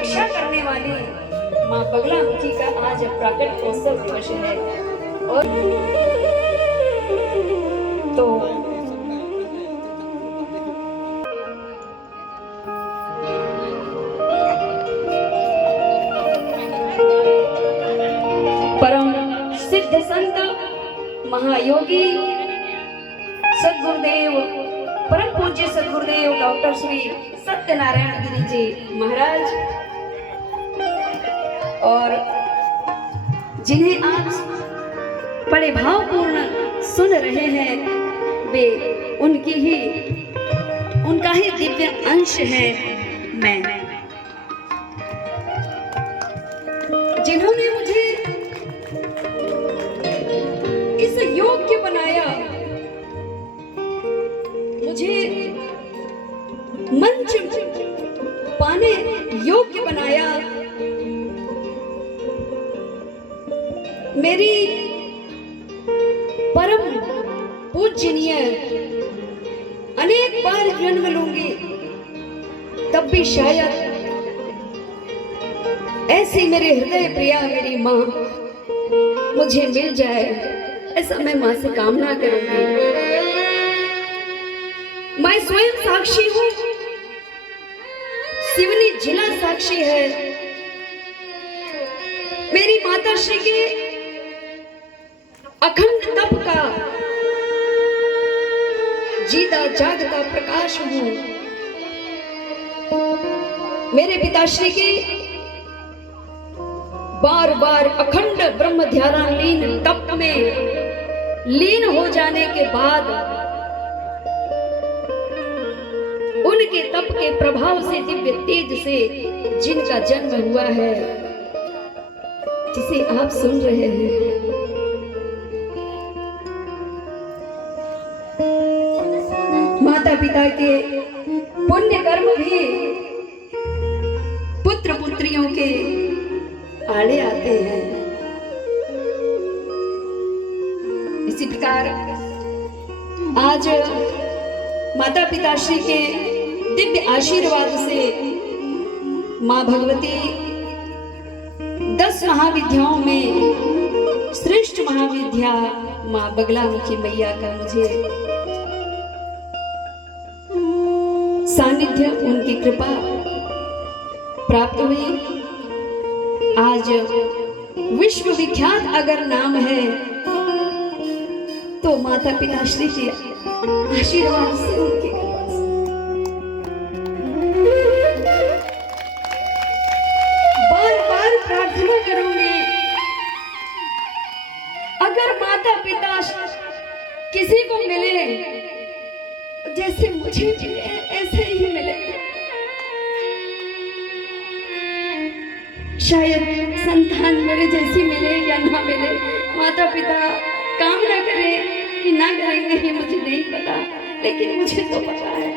रक्षा करने वाली माँ बगलामुखी का आज प्राकट उत्सव दिवस है। और तो परम सिद्ध संत महायोगी सद्गुरुदेव परम पूज्य सद्गुरुदेव डॉक्टर श्री सत्यनारायण गिरी जी महाराज और जिन्हें आप बड़े भावपूर्ण सुन रहे हैं वे उनका ही दिव्य अंश है मैं, जिन्होंने मुझे इस योग्य बनाया, मुझे मंच पाने योग्य बनाया, मेरी परम पूजनीय अनेक बार जन्म लूंगी तब भी शायद ऐसी मेरे हृदय प्रिया मेरी माँ मुझे मिल जाए, ऐसा मैं माँ से कामना करूंगी। मैं स्वयं साक्षी हूँ, सिवनी जिला साक्षी है। मेरी माता श्री के अखंड तप का जीता जागता प्रकाश हूँ। मेरे पिताश्री के बार बार अखंड ब्रह्म ध्यान लीन तप में लीन हो जाने के बाद उनके तप के प्रभाव से दिव्य तेज से जिनका जन्म हुआ है, जिसे आप सुन रहे हैं, माता पिता के पुण्य कर्म भी पुत्र पुत्रियों के आड़े आते हैं। इसी प्रकार आज माता पिता श्री के दिव्य आशीर्वाद से माँ भगवती 10 महाविद्याओं में श्रेष्ठ महाविद्या माँ बगलामुखी मैया का मुझे सानिध्य, उनकी कृपा प्राप्त हुई। आज विश्व विख्यात अगर नाम है तो माता पिता श्री के आशीर्वाद से, उनकी कृपा से। बार बार प्रार्थना करूंगी, अगर माता पिता किसी को मिले जैसे मुझे मिले ऐसे ही मिले। शायद संतान मेरे जैसी मिले या ना मिले, माता पिता कामना करें कि ना करेंगे ये मुझे नहीं पता, लेकिन मुझे तो पता है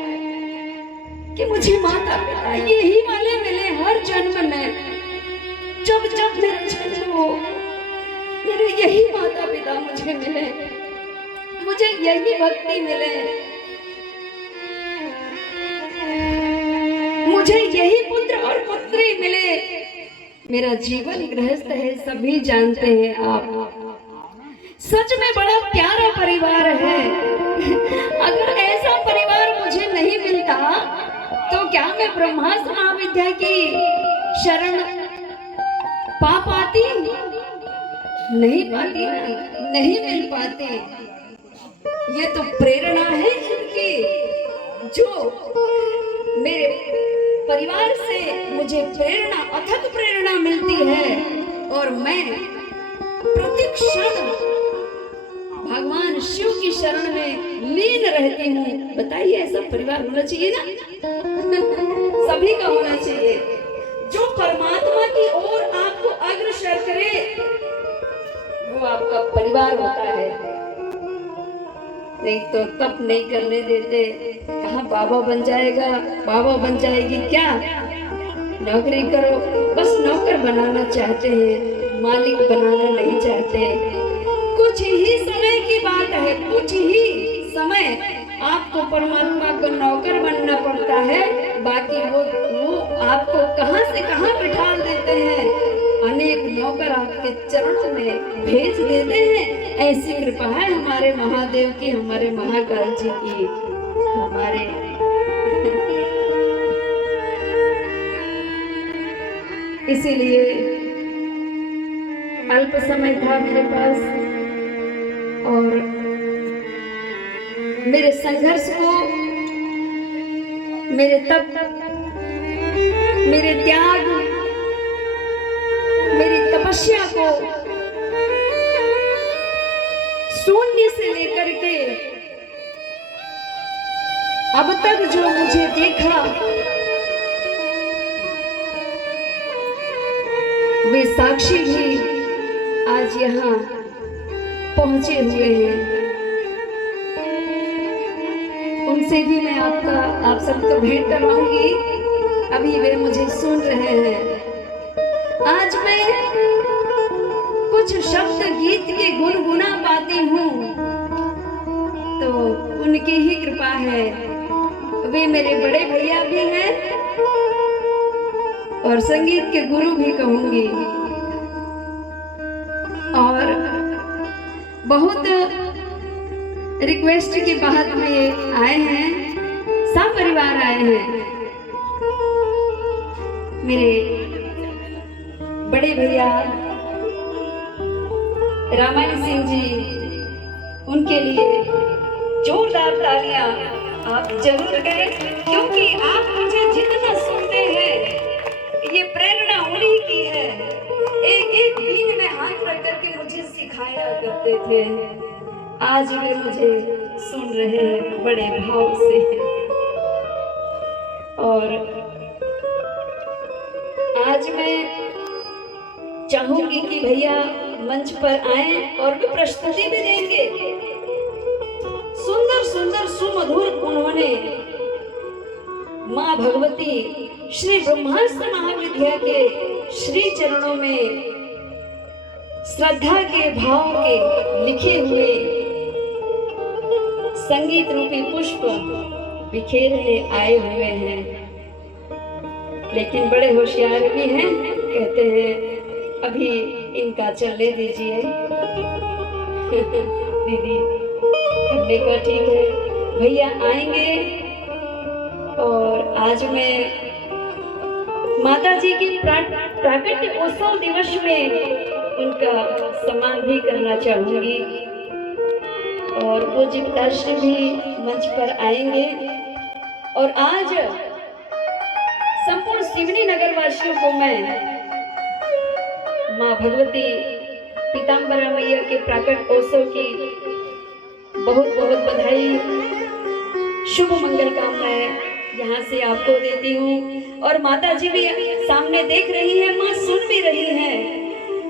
कि मुझे माता पिता यही वाले मिले हर जन्म में। जब जब मेरा जन्म हो मेरे यही माता पिता मुझे मिले, मुझे यही भक्ति मिले, मुझे यही पुत्र और पुत्री मिले। मेरा जीवन गृहस्थ है, सभी जानते हैं आप। सच में बड़ा प्यारा परिवार है। अगर ऐसा परिवार मुझे नहीं मिलता तो क्या मैं ब्रह्मास्त्र महाविद्या की शरण पा पाती? नहीं पाती ना, नहीं मिल पाती। ये तो प्रेरणा है इनकी, जो मेरे परिवार से मुझे प्रेरणा, अथक प्रेरणा मिलती है और मैं प्रतिक्षण भगवान शिव की शरण में लीन रहती हूँ। बताइए ऐसा परिवार होना चाहिए ना? सभी का होना चाहिए। जो परमात्मा की ओर आपको अग्रसर करे वो आपका परिवार होता है। नहीं तो तप नहीं करने देते, कहाँ बाबा बन जाएगा, बाबा बन जाएगी क्या? नौकरी करो, बस नौकर बनाना चाहते हैं, मालिक बनाना नहीं चाहते। कुछ ही समय की बात है, कुछ ही समय आपको परमात्मा को नौकर बनना पड़ता है, बाकी वो आपको कहां से कहां बिठा देते हैं, अनेक नौकर आपके चरणों में भेज देते हैं। ऐसी कृपा है हमारे महादेव की, हमारे महाकाल जी की, हमारे इसीलिए अल्प समय था मेरे पास और मेरे संघर्ष को, मेरे तप, मेरे त्याग, मेरी तपस्या को शून्य से लेकर के अब तक जो मुझे देखा, वे साक्षी भी आज यहाँ पहुंचे हुए हैं। उनसे भी मैं आप सबको भेंट करवाऊंगी। अभी वे मुझे सुन रहे हैं। आज मैं कुछ शब्द गीत के गुनगुना पाती हूँ तो उनकी ही कृपा है। वे मेरे बड़े भैया भी हैं और संगीत के गुरु भी कहूंगी। और बहुत रिक्वेस्ट के बाद में आए हैं, सब परिवार आए हैं। मेरे बड़े भैया रामायण सिंह जी, उनके लिए जोरदार तालियां आप जरूर करें, क्योंकि आप मुझे जितना सुनते हैं ये प्रेरणा उन्हीं की है। एक एक बीन में हाथ रख करके मुझे सिखाया करते थे। आज वे मुझे सुन रहे हैं बड़े भाव से। और आज मैं चाहूंगी कि भैया मंच पर आए और भी प्रस्तुति भी देंगे। सुंदर सुंदर सुमधुर उन्होंने माँ भगवती श्री ब्रह्मास्त्र महाविद्या के श्री चरणों में श्रद्धा के भाव के लिखे हुए संगीत रूपी पुष्प बिखेरने आए हुए हैं। लेकिन बड़े होशियार भी हैं, कहते हैं अभी इनका चलने दीजिए। दीदी हमने कहा ठीक है, भैया आएंगे। और आज मैं माता जी की प्राकट्य उत्सव दिवस में उनका सम्मान भी करना चाहूंगी। और वो जिज्ञासा भी मंच पर आएंगे। और आज संपूर्ण सिवनी नगर वासियों को मैं माँ भगवती पीताम्बरा मैया के प्राकट उत्सव की बहुत बहुत बधाई, शुभ मंगल कामनाएं यहाँ से आपको देती हूँ। और माता जी भी सामने देख रही है, माँ सुन भी रही है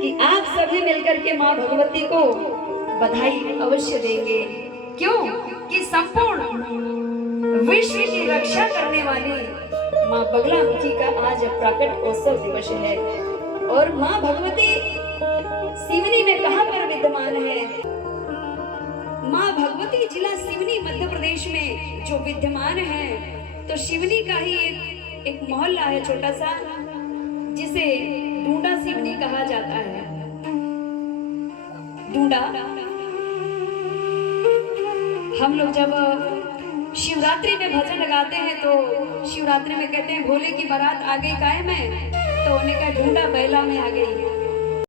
कि आप सभी मिलकर के माँ भगवती को बधाई अवश्य देंगे। क्यों कि संपूर्ण विश्व की रक्षा करने वाली माँ बगलामुखी का आज प्राकट उत्सव दिवस है। और माँ भगवती सिवनी में कहाँ पर विद्यमान है? माँ भगवती जिला सिवनी मध्य प्रदेश में जो विद्यमान है, तो सिवनी का ही एक मोहल्ला है छोटा सा, जिसे डूंडा सिवनी कहा जाता है। डूंडा, हम लोग जब शिवरात्रि में भजन लगाते हैं तो शिवरात्रि में कहते हैं भोले की बारात आ गई काहे में, तो उन्हें कहा ढूंढा बैला में आ गई।